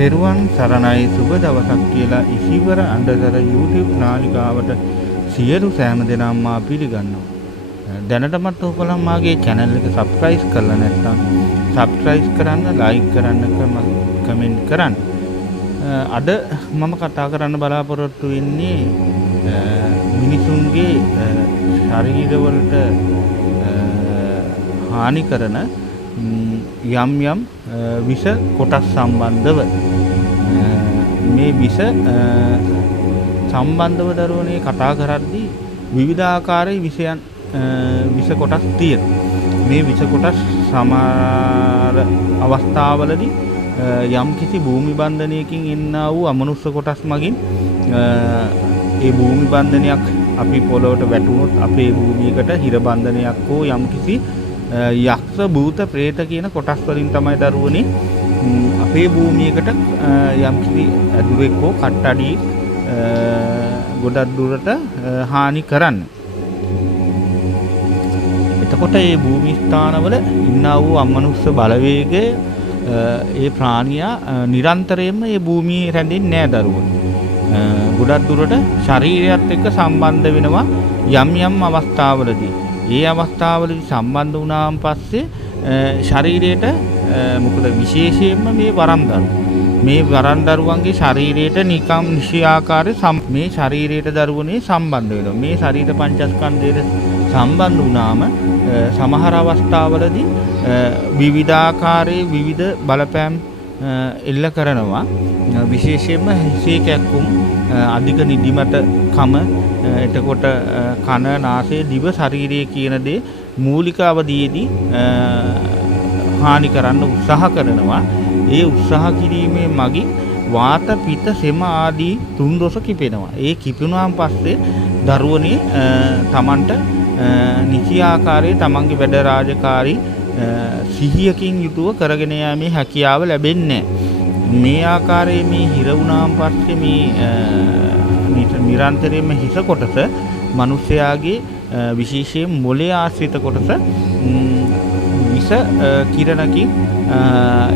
තෙරුවන් සරණයි සුබ දවසක් කියලා ඉසිවර අඬදර YouTube නාලිකාවට සියලු සෑම දෙනාම මා පිළිගන්නවා. දැනටමත් ඔයගොල්ලෝ මාගේ channel එක subscribe කරලා නැත්නම් subscribe කරන්න, like කරන්න, comment කරන්න. අද මම කතා කරන්න බලාපොරොත්තු වෙන්නේ මිනිසුන්ගේ ශරීරවලට හානි කරන යම් යම් විෂ කොටස් සම්බන්ධව මේ විෂ සම්බන්ධව දරුවනේ කතා කරද්දී විවිධාකාරයේ විෂයන් විෂ කොටස් තියෙනවා. මේ විෂ කොටස් සමහර අවස්ථාවලදී යම් කිසි භූමි බන්ධනයකින් එන්නා වූ අමනුෂ්‍ය කොටස් මගින් ඒ භූමි බන්ධනයක් අපි පොළොවට වැටුනොත් අපේ භූමියකට හිර බන්ධනයක් හෝ යම් කිසි යක්ෂ භූත ප්‍රේත කියන කොටස් වලින් තමයි දරුවනේ අපේ භූමියකට යම් කිසි ඇදුරෙක් හෝ කට්ටඩි ගොඩක් දුරට හානි කරන්නේ. එතකොට මේ භූමි ස්ථානවල ඉන්නා වූ අමනුෂ්‍ය බලවේගය ඒ ප්‍රාණියා නිරන්තරයෙන්ම මේ භූමියේ රැඳෙන්නේ නැහැ දරුවනේ. ගොඩක් දුරට ශරීරයත් එක්ක සම්බන්ධ වෙනවා යම් යම් අවස්ථාවලදී. ඒ අවස්ථාවලදී සම්බන්ධ වුණාන් පස්සේ ශරීරයට මොකද විශේෂයෙන්ම මේ වරන් දරුවන්ගේ ශරීරයට නිකම් නිශ්චයාකාරයේ මේ ශරීරයට දරුවනේ සම්බන්ධ වෙනවා. මේ ශරීර පංචස්කන්ධයට සම්බන්ධ වුණාම සමහර අවස්ථාවලදී විවිධාකාරයේ විවිධ බලපෑම් එල්ල කරනවා. විශේෂයෙන්ම හිසේ කැක්කුම්, අධික නිදිමත කම, එතකොට කන, නාසය, දිව, ශරීරය කියන දේ මූලික අවධියේදී හානි කරන්න උත්සාහ කරනවා. ඒ උත්සාහ කිරීමේ මගින් වාත, පිත්ත, සෙම ආදී තුන් දොස කිපෙනවා. ඒ කිපුණාන් පස්සේ දරුවනේ තමන්ට නිසි ආකාරයේ තමන්ගේ වැඩ රාජකාරී සිහියකින් යුතුව කරගෙන යාමේ හැකියාව ලැබෙන්නේ නැහැ. මේ ආකාරයේ මේ හිර වුණාන් පස්සේ මේ නිරන්තරයෙන්ම හිස කොටස මිනිස්යාගේ විශේෂයෙන් මොළයේ ආශ්‍රිත කොටස විස කිරණකින්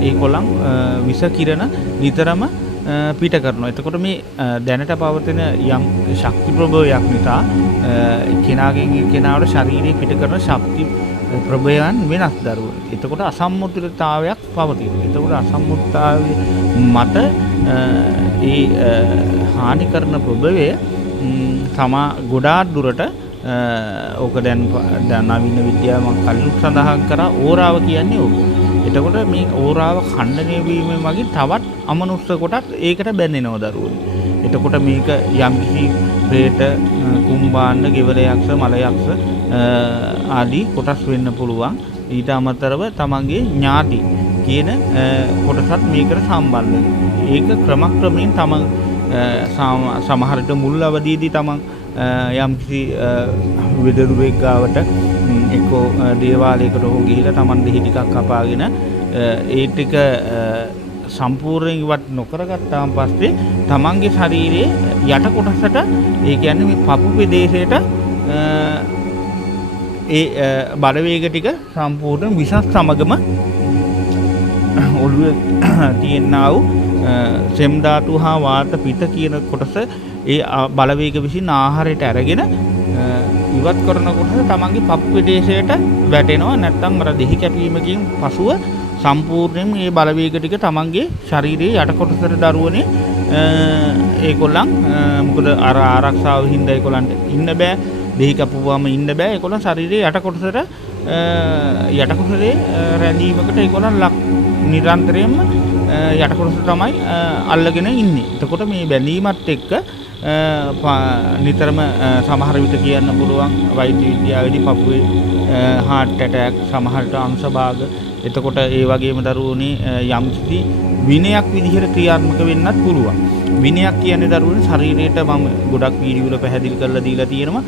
ඒකොලන් විස කිරණ නිතරම පිට කරනවා. එතකොට මේ දැනට පවතින යම් ශක්ති ප්‍රභවයක් නිසා කෙනාගෙන් කෙනාට ශරීරයේ පිට කරන ශක්ති ප්‍රභවයන් වෙනස් දරුවෝ. එතකොට අසම්මුතිතාවයක් පවතිනවා. එතකොට අසම්මුතිතාවය මත ඒ හානි කරන ප්‍රභවය ගොඩාක් දුරට ඕක දැන් නවීන විද්‍යාව මම කලින් සඳහන් කරා ඕරාව කියන්නේ ඕක. එතකොට මේ ඕරාව ඛණ්ඩනය වීම මගින් තවත් අමනුෂ්‍ය කොටත් ඒකට බැඳෙනවා දරුවෝ. එතකොට මේක යම්කිසි ප්‍රේත, කුම්භාණ්ඩ, ගෙවල යක්ෂ, මල යක්ෂ ආදී කොටස් වෙන්න පුළුවන්. ඊට අමතරව තමන්ගේ ඥාති කියන කොටසත් මේකට සම්බන්ධ වෙනවා. ඒක ක්‍රමක්‍රමයෙන් තමන් සමහර විට මුල් අවදීදී තමන් යම්කිසි වෙදරුවෙක් ගාවට එක්කෝ දේවාලයකට හෝ ගිහිලා තමන් දෙහි ටිකක් කපාගෙන ඒ ටික සම්පූර්ණයෙන් ඉවත් නොකරගත්තාන් පස්සේ තමන්ගේ ශරීරයේ යට කොටසට ඒ කියන්නේ මේ පපු ප්‍රදේශයට ඒ බලවේග ටික සම්පූර්ණ විසස් සමගම ඔළුවේ තියෙනා වූ සෙම් ධාතු හා වාත, පිත කියන කොටස ඒ බලවේග විසින් ආහාරයට අරගෙන ඉවත් කරන කොටස තමන්ගේ පපු ප්‍රදේශයට වැටෙනවා. නැත්නම් අර දෙහි කැපීමකින් පසුව සම්පූර්ණයෙන් මේ බලවේග ටික තමන්ගේ ශරීරයේ යට කොටසට දරුවනේ ඒගොල්ලන් මොකද අර ආරක්ෂාව හින්දා ඒගොල්ලන්ට ඉන්න බෑ. දෙහි කැපුවාම ඉන්න බෑ. ඒගොල්ලන් ශරීරයේ යට කොටසට රැඳීමකට ඒගොල්ලන් නිරන්තරයෙන්ම යට කොටස තමයි අල්ලගෙන ඉන්නේ. එතකොට මේ බැඳීමත් එක්ක නිතරම සමහර විට කියන්න පුළුවන් වෛද්‍ය විද්‍යාවේදී පපුවේ heart attack, සමහරට අංශභාග. එතකොට ඒ වගේම දරුවෝනේ යම්කිසි විනයක් විදිහට ක්‍රියාත්මක වෙන්නත් පුළුවන්. විනයක් කියන්නේ දරුවෝනේ ශරීරයට මම ගොඩක් වීඩියෝ වල පැහැදිලි කරලා දීලා තියෙනවා.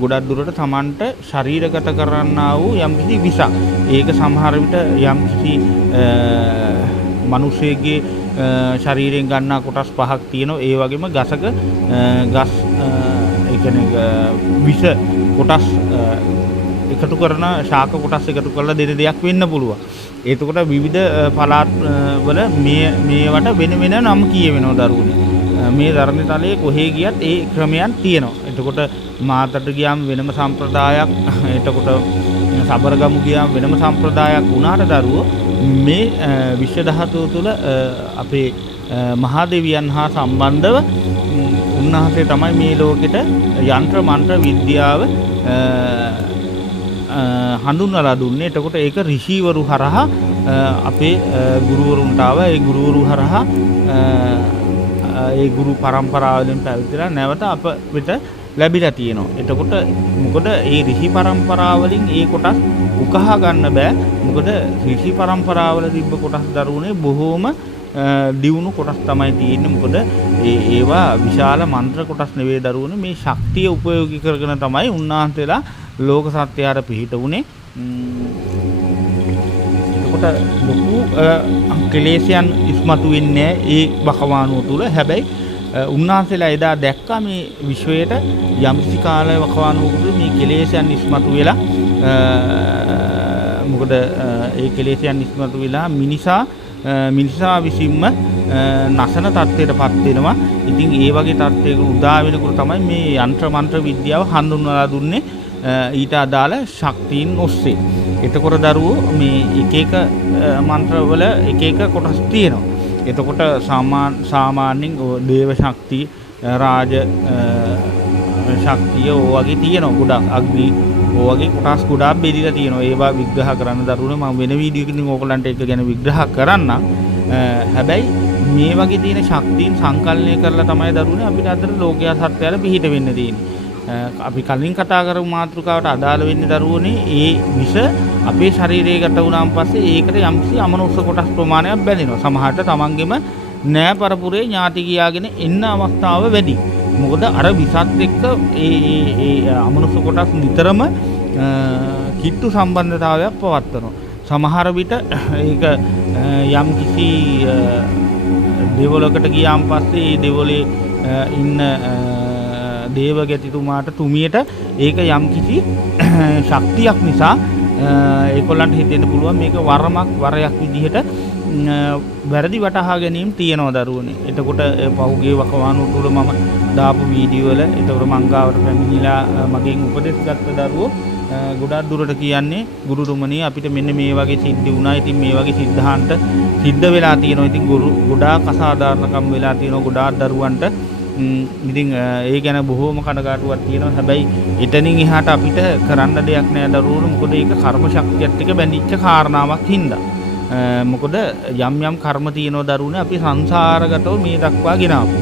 ගොඩක් දුරට Tamanට ශරීරගත කරන්නා වූ යම්කිසි විසක්. ඒක සමහර විට යම්කිසි මිනිසෙගේ ශරීරයෙන් ගන්නා කොටස් පහක් තියෙනවා. ඒ වගේම ගසක ගස් ඒ කියන්නේ විස කොටස් එකතු කරන ශාක කොටස් එකතු කරලා දෙන දෙයක් වෙන්න පුළුවන්. එතකොට විවිධ පළාත් වල මේවට වෙන වෙන නම් කියවෙනවා දරුවනේ. මේ ධර්ම තලයේ කොහේ ගියත් ඒ ක්‍රමයන් තියෙනවා. එතකොට මාතට ගියාම වෙනම සම්ප්‍රදායක්, එතකොට සබරගමු ගියාම වෙනම සම්ප්‍රදායක් වුණාට දරුවෝ මේ විශ්ව ධාතුව තුළ අපේ මහා දෙවියන් හා සම්බන්ධව උන්වහන්සේ තමයි මේ ලෝකෙට යන්ත්‍ර මන්ත්‍ර විද්‍යාව හඳුන්වලා දුන්නේ. එතකොට ඒක ඍෂිවරු හරහා අපේ ගුරුවරුන්ට ආව. ඒ ගුරුවරු හරහා ඒ ගුරු පරම්පරාවලින් පැවිදිලා නැවත අපිට ලැබිලා තියෙනවා. එතකොට මොකද ඒ ඍෂි පරම්පරාවලින් ඒ කොටස් උකහා ගන්න බෑ. මොකද ඍෂි පරම්පරාවල තිබ්බ කොටස් දරුවනේ බොහෝම දියුණු කොටස් තමයි තියෙන්නේ. මොකද ඒවා විශාල මන්ත්‍ර කොටස් නෙවෙයි දරුවනේ. මේ ශක්තිය උපයෝගී කරගෙන තමයි උන්වහන්සේලා ලෝක සත්‍යයට පිහිට වුණේ. එතකොට ලොකු ක්ලේශයන් ඉස්මතු වෙන්නේ ඒ වකවානුව තුල. හැබැයි උන්වහන්සේලා එදා දැක්කා මේ විශ්වයට යම්කිසි කාලයක වකවානුවකදී මේ ක්ලේශයන් ඉස්මතු වෙලා මොකද ඒ ක්ලේශයන් ඉස්මතු වෙලා මිනිසා විසින්ම නසන තත්ත්වයටපත් වෙනවා. ඉතින් ඒ වගේ තත්ත්වයක උදා වෙනකොට තමයි මේ යන්ත්‍ර මන්ත්‍ර විද්‍යාව හඳුන්වලා දුන්නේ ඊට අදාළ ශක්තියින් ඔස්සේ. එතකොට දරුවෝ මේ එක එක මන්ත්‍රවල එක එක කොටස් තියෙනවා. එතකොට සාමාන්‍යයෙන් දේව ශක්තිය, රාජ ශක්තිය වගේ තියෙනවා. ගොඩක් අග්නි වගේ කොටස් ගොඩාක් බෙදලා තියෙනවා. ඒවා විග්‍රහ කරන්න දරුවනේ මම වෙන වීඩියෝ එකකින් ඕගලන්ට ඒක ගැන විග්‍රහ කරන්නම්. හැබැයි මේ වගේ තියෙන ශක්තියින් සංකලනය කරලා තමයි දරුවනේ අපිට අතර ලෝකයා සත්‍යයට පිහිට වෙන්න තියෙන්නේ. අපි කලින් කතා කරපු මාතෘකාවට අදාළ වෙන්නේ දරුවනේ ඒ විෂ අපේ ශරීරයේ ගත වුණාන් පස්සේ ඒකට යම්කිසි අමනුෂ්‍ය කොටස් ප්‍රමාණයක් බැඳෙනවා. සමහරට තමන්ගෙම නෑ පරපුරේ ඥාති කියාගෙන එන්න අවස්ථාව වැඩි. මොකද අර විසත් එක්ක ඒ අමනුෂ්‍ය කොටස් නිතරම කිට්ටු සම්බන්ධතාවයක් පවත්වනවා. සමහර විට ඒක යම්කිසි දෙවලකට ගියාන් පස්සේ ඒ දෙවලේ ඉන්න දේව ගැතිතුමාට තුමියට ඒක යම්කිසි ශක්තියක් නිසා ඒගොල්ලන්ට හිතෙන්න පුළුවන් මේක වරයක් විදිහට වැරදි වටහා ගැනීම තියෙනවා දරුවනේ. එතකොට පහුගිය වකවානුව තුළ මම දාපු වීඩියෝ වල එතකොට මංගාවට පැමිණිලා මගෙන් උපදෙස් ගත්ත දරුවෝ ගොඩාක් දුරට කියන්නේ ගුරුතුමනි අපිට මෙන්න මේ වගේ සිද්ධි වුණා. ඉතින් මේ වගේ සිද්ධාන්ත සිද්ධ වෙලා තියෙනවා. ඉතින් ගොඩාක් අසාධාරණකම් වෙලා තියෙනවා ගොඩාක් දරුවන්ට. ඉතින් ඒ ගැන බොහෝම කනගාටුවක් තියෙනවා. හැබැයි එතනින් එහාට අපිට කරන්න දෙයක් නෑ දරුවෝ. මොකද ඒක කර්ම ශක්තියත් එක්ක බැඳිච්ච කාරණාවක් හින්දා. මොකද යම් කර්ම තියෙනවා දරුවනේ අපි සංසාරගතව මේ දක්වා ගෙනාවු.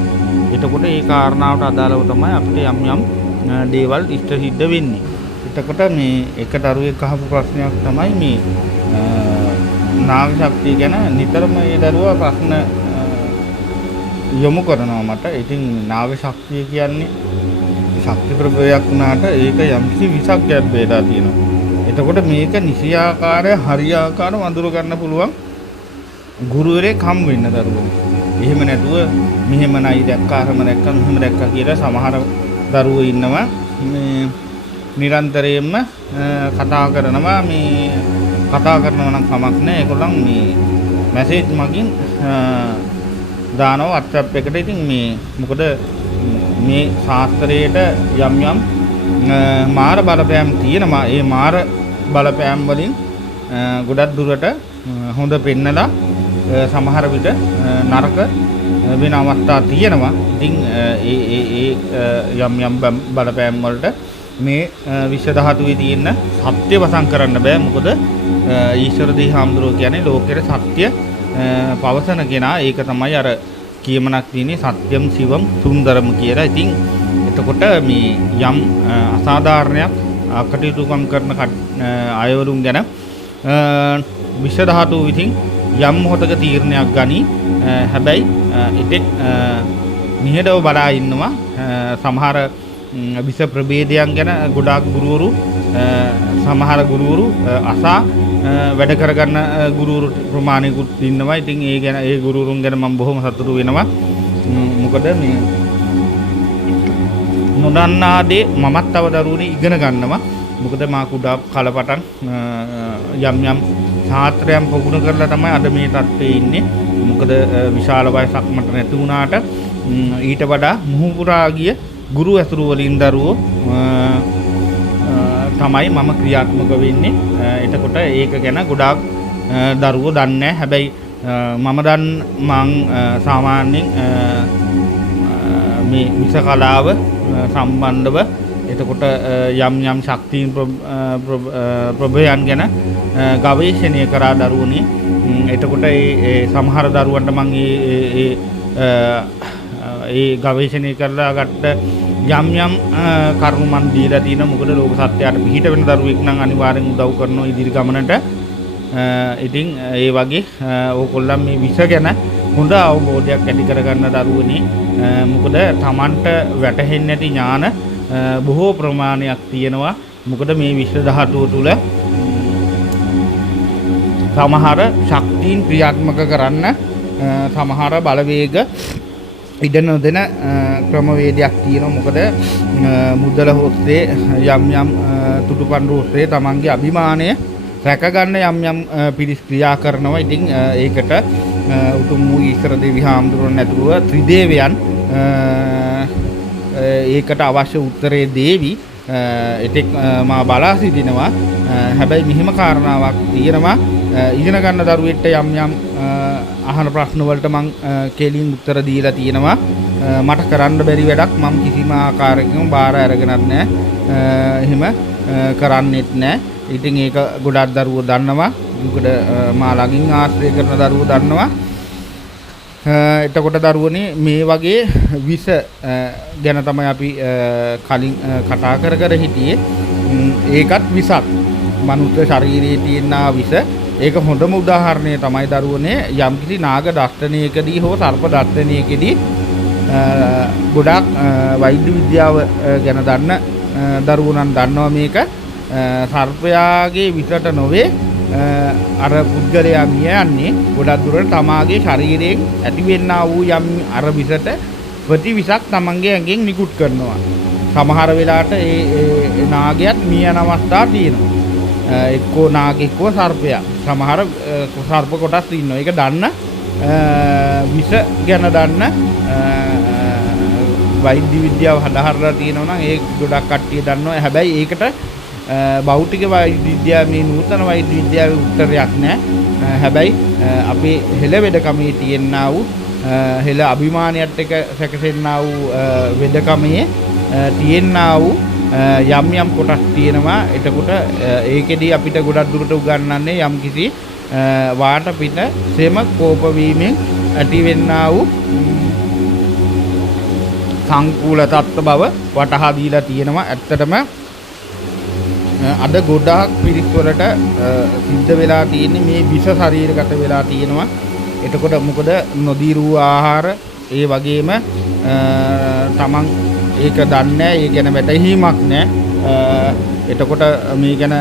එතකොට ඒ කාරණාවට අදාළව තමයි අපිට යම් දේවල් ඉෂ්ට සිද්ධ වෙන්නේ. එතකොට මේ එක දරුවෙක් අහපු ප්‍රශ්නයක් තමයි මේ නාග ශක්තිය ගැන නිතරම ඒ දරුවා ප්‍රශ්න යොමු කරනවා මට. ඉතින් නාග ශක්තිය කියන්නේ ශක්ති ප්‍රභවයක් වුණාට ඒක යම්කිසි විසක් ගැබ්බේලා තියෙනවා. එතකොට මේක නිසියාකාරය හරියාකාරව අඳුර ගන්න පුළුවන් ගුරුවරයෙක් හම් වෙන්න දරුවෝ. එහෙම නැතුව මෙහෙම නයි දැක්කාම මෙහෙම දැක්කා කියලා සමහර දරුවෝ ඉන්නවා මේ නිරන්තරයෙන්ම කතා කරනවා නම් කමක් නැහැ. ඒගොල්ලන් මේ මැසේජ් මගින් දානවා WhatsApp එකට. ඉතින් මේ මොකද මේ ශාස්ත්‍රයේට යම් මාර බලපෑම් තියෙනවා. ඒ මාර බලපෑම් වලින් ගොඩක් දුරට හොඳ පෙන්නලා සමහර විට නරක වෙන අවස්ථා තියෙනවා. ඉතින් ඒ යම් බලපෑම් වලට මේ විශ්ව ධාතුවේ තියෙන සත්‍ය වසන් කරන්න බෑ. මොකද ඊශ්වර දේහාම්දුරෝ කියන්නේ ලෝකෙට සත්‍ය පවසන කෙනා. ඒක තමයි අර කියමනක් තියෙන්නේ සත්‍යම් සිවම් සුන්දරම කියලා. ඉතින් එතකොට මේ යම් අසාධාරණයක් කටයුතුකම් කරන අයවරුන් ගැන විශ්ව ධාතුව විසින් යම් මොහොතක තීරණයක් ගනි. හැබැයි ඉතින් නිහඬව බලා ඉන්නවා. සමහර විෂ ප්‍රභේදයන් ගැන ගොඩාක් ගුරුවරු සමහර ගුරුවරු අසා වැඩ කරගන්න ගුරුවරු ප්‍රමාණිකුත් ඉන්නවා. ඉතින් ඒ ගුරුවරුන් ගැන මම බොහොම සතුටු වෙනවා. මොකද මේ නොදන්නා දේ මමත් තව දරුවනේ ඉගෙන ගන්නවා. මොකද මා කුඩා කලපටන් යම් යම් ශාස්ත්‍රයන් ප්‍රගුණ කරලා තමයි අද මේ තත්ත්වයේ ඉන්නේ. මොකද විශාල වයසක් මට නැති වුණාට ඊට වඩා මුහුපුරා ගිය ගුරු ඇසුරු වලින් දරුවෝ තමයි මම ක්‍රියාත්මක වෙන්නේ. එතකොට ඒක ගැන ගොඩාක් දරුවෝ දන්නේ නැහැ. හැබැයි මම සාමාන්‍යයෙන් මේ විෂ කලාව සම්බන්ධව එතකොට යම් යම් ශක්තියින් ප්‍රභයන් ගැන ගවේෂණය කරා දරුවනේ. එතකොට ඒ සමහර දරුවන්ට මම ඒ ගවේෂණය කරලා ගත්ත යම් යම් කරුණු මන් දීලා තියෙනවා. මොකද ලෝක සත්‍යයට පිහිට වෙන දරුවෙක් නම් අනිවාර්යෙන් උදව් කරනවා ඉදිරි ගමනට. ඉතින් ඒ වගේ ඕගොල්ලන් මේ විෂ ගැන හොඳ අවබෝධයක් ඇති කරගන්න දරුවනේ. මොකද Tamanට වැටහෙන්නේ නැති ඥාන බොහෝ ප්‍රමාණයක් තියෙනවා. මොකද මේ විශ්ව ධාතුව තුල සමහර ශක්තියින් ක්‍රියාත්මක කරන්න සමහර බලවේග ඉඩ නොදෙන ක්‍රමවේදයක් තියෙනවා. මොකද මුදල ඔස්සේ යම් යම් තුඩුපන්රු ඔස්සේ තමන්ගේ අභිමානය රැකගන්න යම් යම් පිරිස් ක්‍රියා කරනවා. ඉතින් ඒකට උතුම් වූ ඊශ්වර දෙවි හාමුදුරුවෝ නැතුව ත්‍රිදේවයන් ඒකට අවශ්‍ය උත්තරේ දේවි. එතෙක් මා බලා සිටිනවා. හැබැයි මෙහිම කාරණාවක් තියෙනවා. ඉගෙන ගන්න දරුවෙක්ට යම් යම් අහන ප්‍රශ්න වලට මං කෙලින් උත්තර දීලා තියෙනවා. මට කරන්න බැරි වැඩක් මම කිසිම ආකාරයකින් බාර අරගෙනත් නැහැ. එහෙම කරන්නෙත් නැහැ. ඉතින් ඒක ගොඩක් දරුවෝ දන්නවා. මොකද මා ළඟින් ආශ්‍රය කරන දරුවෝ දන්නවා. එතකොට දරුවනේ මේ වගේ විෂ ගැන තමයි අපි කලින් කතා කර හිටියේ. ඒකත් විෂක්. මනුෂ්‍ය ශරීරයේ තියෙන විෂ. ඒක හොඳම උදාහරණය තමයි දරුවනේ යම්කිසි නාග දෂ්ටනයකදී හෝ සර්ප දෂ්ටනයකදී ගොඩාක් වෛද්‍ය විද්‍යාව ගැන දන්න දරුවෝ නම් දන්නවා මේක සර්පයාගේ විෂට නොවේ අර පුද්ගලයා මිය යන්නේ ගොඩක් දුරට තමාගේ ශරීරයෙන් ඇතිවෙන්නා වූ යම් අර විෂට ප්‍රතිවිෂක් තමන්ගේ ඇඟෙන් නිකුත් කරනවා. සමහර වෙලාවට ඒ නාගයාත් මිය යන අවස්ථා තියෙනවා. එක්කෝ නාගෙ එක්කෝ සර්පයා. සමහර සර්ප කොටස් ඉන්නවා. ඒක දන්න විෂ ගැන දන්න වෛද්‍ය විද්‍යාව හදාහරලා තියෙනවා නම් ඒ ගොඩක් කට්ටිය දන්නවා. හැබැයි ඒකට භෞතික වෛද්‍ය විද්‍යාව මේ නූතන වෛද්‍ය විද්‍යාවේ උත්තරයක් නැහැ. හැබැයි අපේ හෙළ වෙදකමේ තියෙනා වූ හෙළ අභිමානයත් එක්ක සැකසෙන්නා වූ වෙදකමේ තියෙනා වූ යම් යම් කොටස් තියෙනවා. එතකොට ඒකෙදී අපිට ගොඩක් දුරට උගන්වන්නේ යම් කිසි වාට පිට සෙම කෝප වීමෙන් ඇතිවෙන්නා වූ සංකූල තත්ත්ව බව වටහා දීලා තියෙනවා. ඇත්තටම අද ගොඩාක් පිරිස් වලට සිද්ධ වෙලා තියෙන්නේ මේ විෂ ශරීරගත වෙලා තියෙනවා. එතකොට මොකද නොදීරු ආහාර ඒ වගේම තමන් ඒක දන්නේ නැහැ. ඒ ගැන වැටහීමක් නැහැ. එතකොට මේ ගැන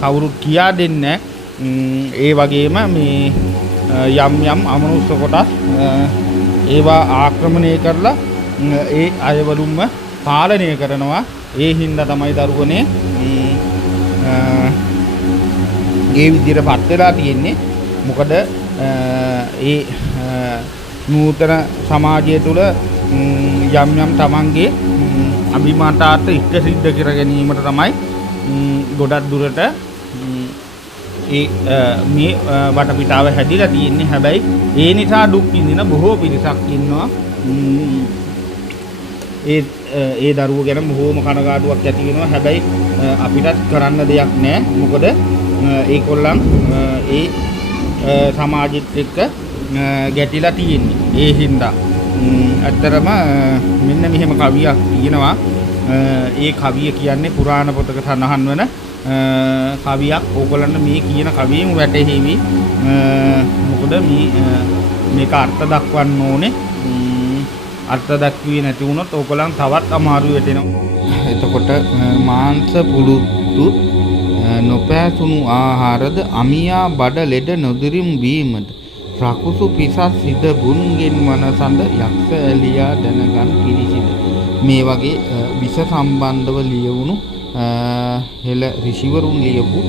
කවුරුත් කියා දෙන්නේ නැහැ. ඒ වගේම මේ යම් යම් අමනුෂ්‍ය කොටස් ඒවා ආක්‍රමණය කරලා ඒ අයවලුම්ම පාලනය කරනවා. ඒ හින්දා තමයි දරුවනේ ඒ විදිහට පත් වෙලා තියෙන්නේ. මොකද ඒ නූතන සමාජය තුළ යම් යම් තමන්ගේ අභිමාතාර්ථ ඉෂ්ට සිද්ධ කර ගැනීමට තමයි ගොඩක් දුරට මේ වටපිටාව හැදිලා තියෙන්නේ. හැබැයි ඒ නිසා දුක් විඳින බොහෝ පිරිසක් ඉන්නවා. ඒ දරුවෝ ගැන බොහෝම කනගාටුවක් ඇති වෙනවා. හැබැයි අපිටත් කරන්න දෙයක් නැහැ. මොකද ඒගොල්ලන් ඒ සමාජෙත් එක්ක ගැටිලා තියෙන්නේ. ඒ හින්දා ඇත්තටම මෙන්න මෙහෙම කවියක් තියෙනවා. ඒ කවිය කියන්නේ පුරාණ පොතක සඳහන් වන කවියක්. ඕගොල්ලන්ට මේ කියන කවියෙන් වැටහෙවි. මොකද මේක අර්ථ දක්වන්න ඕනේ. අර්ථ දක්වියේ නැති වුණොත් ඕගොල්ලන් තවත් අමාරු වෙටෙනවා. එතකොට මාංශ පුලුතු නොපෑසුණු ආහාරද අමියා බඩ ලෙඩ නොදිරිම් වීමද රකුසු පිසස් සිද බුන්ගෙන් වනසඳ යක්ෂ ඇලියා දැනගන් පිරිසිද. මේ වගේ විෂ සම්බන්ධව ලියවුණු හෙළ ඍෂිවරුන් ලියපු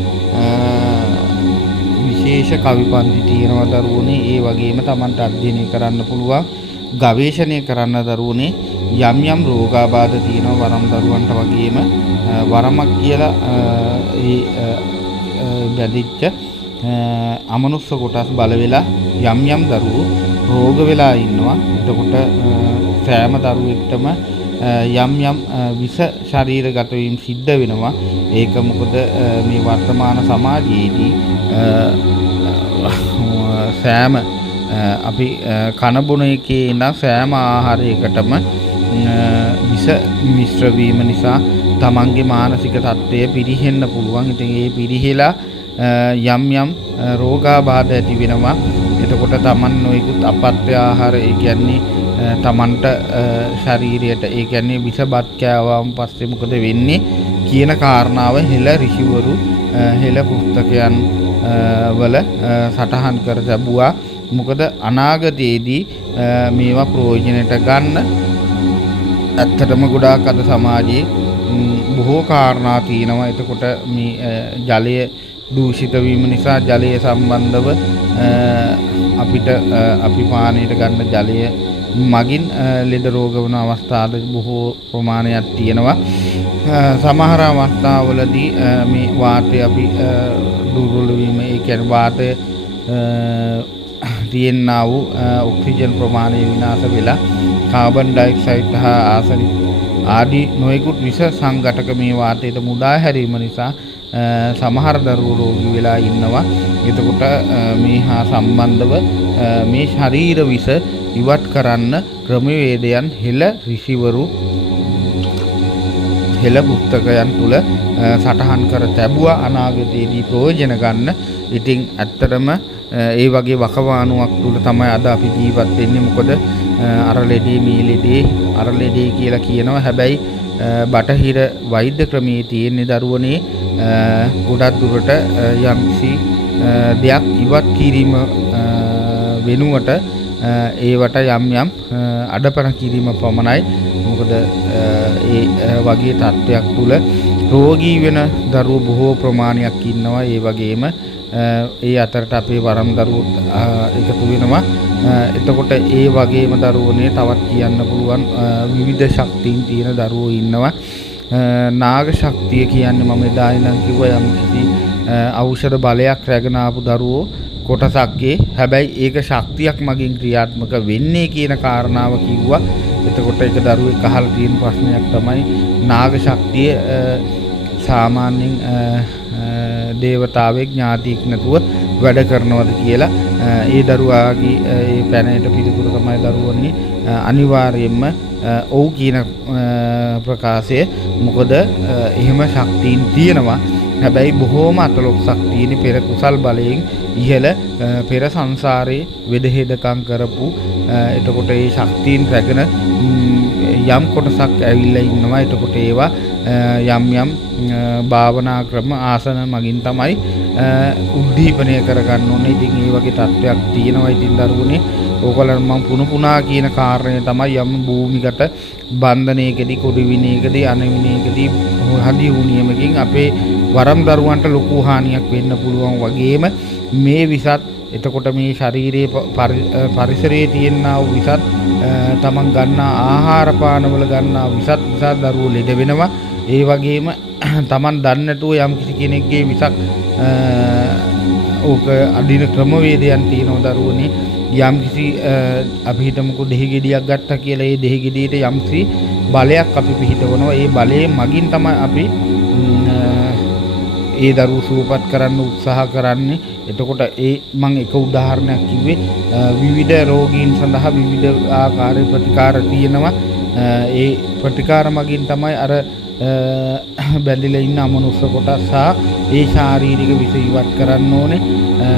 විශේෂ කවි පන්ති තියෙනවා දරුවනේ. ඒ වගේම Tamanට අධ්‍යයනය කරන්න පුළුවන් ගවේෂණය කරන්න දරුවනේ යම් යම් රෝගාබාධ තියෙනවා වරම් දරුවන්ට වගේම වරමක් කියලා බැදිච්ච අමනුෂ්‍ය කොටස් බල වෙලා යම් යම් දරුවෝ රෝග වෙලා ඉන්නවා. එතකොට සෑම දරුවෙක්ටම යම් යම් විස ශරීරගත වීම සිද්ධ වෙනවා. ඒක මොකද මේ වර්තමාන සමාජයේදී සෑම අපි කන බොන එකේ ඉඳන් සෑම ආහාරයකටම විස මිශ්‍ර වීම නිසා තමන්ගේ මානසික තත්ත්වය පිරිහෙන්න පුළුවන්. ඉතින් ඒ පිරිහෙලා යම් යම් රෝගාබාධ ඇති වෙනවා. එතකොට තමන් නොයෙකුත් අපත්‍ය ආහාර ඒ කියන්නේ තමන්ට ශරීරයට ඒ කියන්නේ විසබත් කෑවම පස්සේ මොකද වෙන්නේ කියන කාරණාව හෙළ ඍෂිවරු හෙළ පුස්තකයන් වල සටහන් කර තිබුවා. මොකද අනාගතයේදී මේවා ප්‍රයෝජනයට ගන්න ඇත්තටම ගොඩාක් අද සමාජයේ බොහෝ කාරණා තියෙනවා. එතකොට මේ ජලය දූෂිත වීම නිසා ජලය සම්බන්ධව අපිට අපි පානයට ගන්න ජලය මගින් ලෙඩ රෝග වන අවස්ථාද බොහෝ ප්‍රමාණයක් තියෙනවා. සමහර අවස්ථාවලදී මේ වාතය අපි දුර්වල වීම ඒ කියන්නේ වාතය තියෙනා වූ ඔක්සිජන් ප්‍රමාණය විනාශ වෙලා කාබන් ඩයොක්සයිඩ් හා ආසනික් ආදී නොයෙකුත් විෂ සංඝටක මේ වාතයට මුදා හැරීම නිසා සමහර දරුවෝ රෝගී වෙලා ඉන්නවා. එතකොට මේ හා සම්බන්ධව මේ ශරීර විෂ ඉවත් කරන්න ක්‍රමවේදයන් හෙළ ඍෂිවරු හෙළ පුස්තකයන් තුල සටහන් කර තිබුවා අනාගතයේදී ප්‍රයෝජන ගන්න. ඉතින් ඇත්තටම ඒ වගේ වකවානුවක් තුල තමයි අද අපි ජීවත් වෙන්නේ. මොකද අර ලෙඩේ මේ ලෙඩේ අර ලෙඩේ කියලා කියනවා. හැබැයි බටහිර වෛද්‍ය ක්‍රමයේ තියෙන දරුවනේ ගොඩක් දුරට යම්කිසි දෙයක් ඉවත් කිරීම වෙනුවට ඒවට යම් යම් අඩපණ කිරීම පමණයි. මොකද ඒ වගේ තත්ත්වයක් තුල රෝගී වෙන දරුවෝ බොහෝ ප්‍රමාණයක් ඉන්නවා. ඒ වගේම ඒ අතරට අපේ වරම් දරුවෝ එකතු වෙනවා. එතකොට ඒ වගේම දරුවෝනේ තවත් කියන්න පුළුවන් විවිධ ශක්තියින් තියෙන දරුවෝ ඉන්නවා. නාග ශක්තිය කියන්නේ මම එදා ඉඳන් කිව්වා යම් කිසි ඖෂධ බලයක් රැගෙන ආපු දරුවෝ කොටසක්ගේ. හැබැයි ඒක ශක්තියක් මගින් ක්‍රියාත්මක වෙන්නේ කියන කාරණාව කිව්වා. එතකොට ඒක දරුවෙක් අහලා තියෙන ප්‍රශ්නයක් තමයි නාග ශක්තිය සාමාන්‍යයෙන් දේවතාවෙක් ඥාතියෙක් නැතුව වැඩ කරනවද කියලා. ඒ දරුවාගේ ඒ පැනයට පිළිතුර තමයි දරුවන්නේ අනිවාර්යයෙන්ම ඔව් කියන ප්‍රකාශය. මොකද එහෙම ශක්තියින් තියෙනවා. හැබැයි බොහෝම අතලොස්සක් තියෙන පෙර කුසල් බලයෙන් ඉහළ පෙර සංසාරේ වෙදහෙදකම් කරපු එතකොට ඒ ශක්තියින් රැගෙන යම් කොටසක් ඇවිල්ලා ඉන්නවා. එතකොට ඒවා යම් යම් භාවනා ක්‍රම ආසන මගින් තමයි උද්දීපනය කරගන්න ඕනේ. ඉතින් මේ වගේ තත්ත්වයක් තියෙනවා. ඉතින් දරුවනේ ඕගොල්ලන් මම පුනුපුනා කියන කාරණය තමයි යම් භූමිගත බන්ධනයකදී කුඩු විනයකදී අනවිනයකදී හදි වුණියමකින් අපේ වරම් දරුවන්ට ලොකු හානියක් වෙන්න පුළුවන්. වගේම මේ විසත් එතකොට මේ ශරීරයේ පරිසරයේ තියෙනා වූ විසත් තමන් ගන්නා ආහාර පානවල ගන්නා විසත් නිසා දරුවෝ ලෙඩ වෙනවා. ඒ වගේම තමන් දන්නේ නැතුව යම් කිසි කෙනෙක්ගේ විසක් ඕක අදින ක්‍රමවේදයන් තියෙනවා දරුවනේ. යම් කිසි අපි හිතමුකෝ දෙහි ගෙඩියක් ගත්තා කියලා ඒ දෙහි ගෙඩියට යම් කිසි බලයක් අපි පිහිටවනවා. ඒ බලයේ මගින් තමයි අපි ඒ දරුවෝ සුවපත් කරන්න උත්සාහ කරන්නේ. එතකොට ඒ මම එක උදාහරණයක් කිව්වේ විවිධ රෝගීන් සඳහා විවිධ ආකාරයේ ප්‍රතිකාර තියෙනවා. ඒ ප්‍රතිකාර මගින් තමයි අර බැඳිලා ඉන්න අමනුෂ්‍ය කොටස් සහ ඒ ශාරීරික විෂ ඉවත් කරන්න ඕනේ.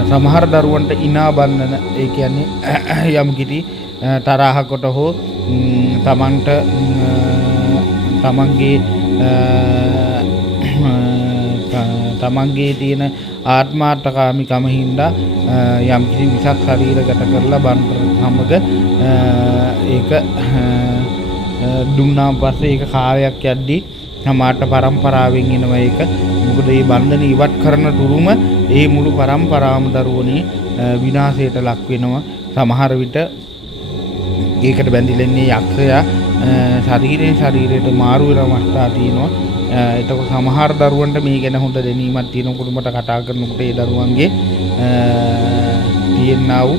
සමහර දරුවන්ට ඉනා බන්නන ඒ කියන්නේ යම් කිසි තරහකට හෝ තමන්ට තමන්ගේ තියෙන ආත්මාර්ථකාමීකම හින්දා යම් කිසි විසක් ශරීරගත කරලා බන්තර සමග ඒක දුන්නාන් පස්සේ ඒක කාලයක් යද්දී සමාජ පරම්පරාවෙන් එනවා ඒක. මොකද මේ බන්ධන ඉවත් කරන තුරුම ඒ මුළු පරම්පරාවම දරුවනේ විනාශයට ලක් වෙනවා. සමහර විට ඒකට බැඳිලා ඉන්නේ යක්ෂයා ශරීරයෙන් ශරීරයට මාරු වෙන අවස්ථා තියෙනවා. එතකොට සමහර දරුවන්ට මේ ගැන හොඳ දැනීමක් තියෙන කුරුමට කතා කරනකොට ඒ දරුවන්ගේ තියෙනා වූ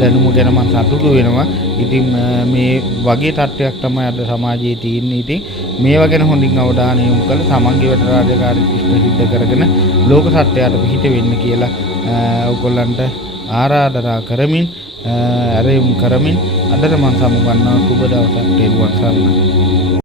දැනුම ගැන මම සතුටු වෙනවා. ඉතින් මේ වගේ තත්ත්වයක් තමයි අද සමාජයේ තියෙන්නේ. ඉතින් මේවා ගැන හොඳින් අවධානය යොමු කරලා තමන්ගේ වැඩ රාජකාරී ඉෂ්ට සිද්ධ කරගෙන ලෝක සත්‍යයට පිහිට වෙන්න කියලා ඔයගොල්ලන්ට ආරාධනා කරමින් ඇරයුම් කරමින් අදට මම සමුගන්නවා. සුබ දවසක්. තෙරුවන් සරණයි.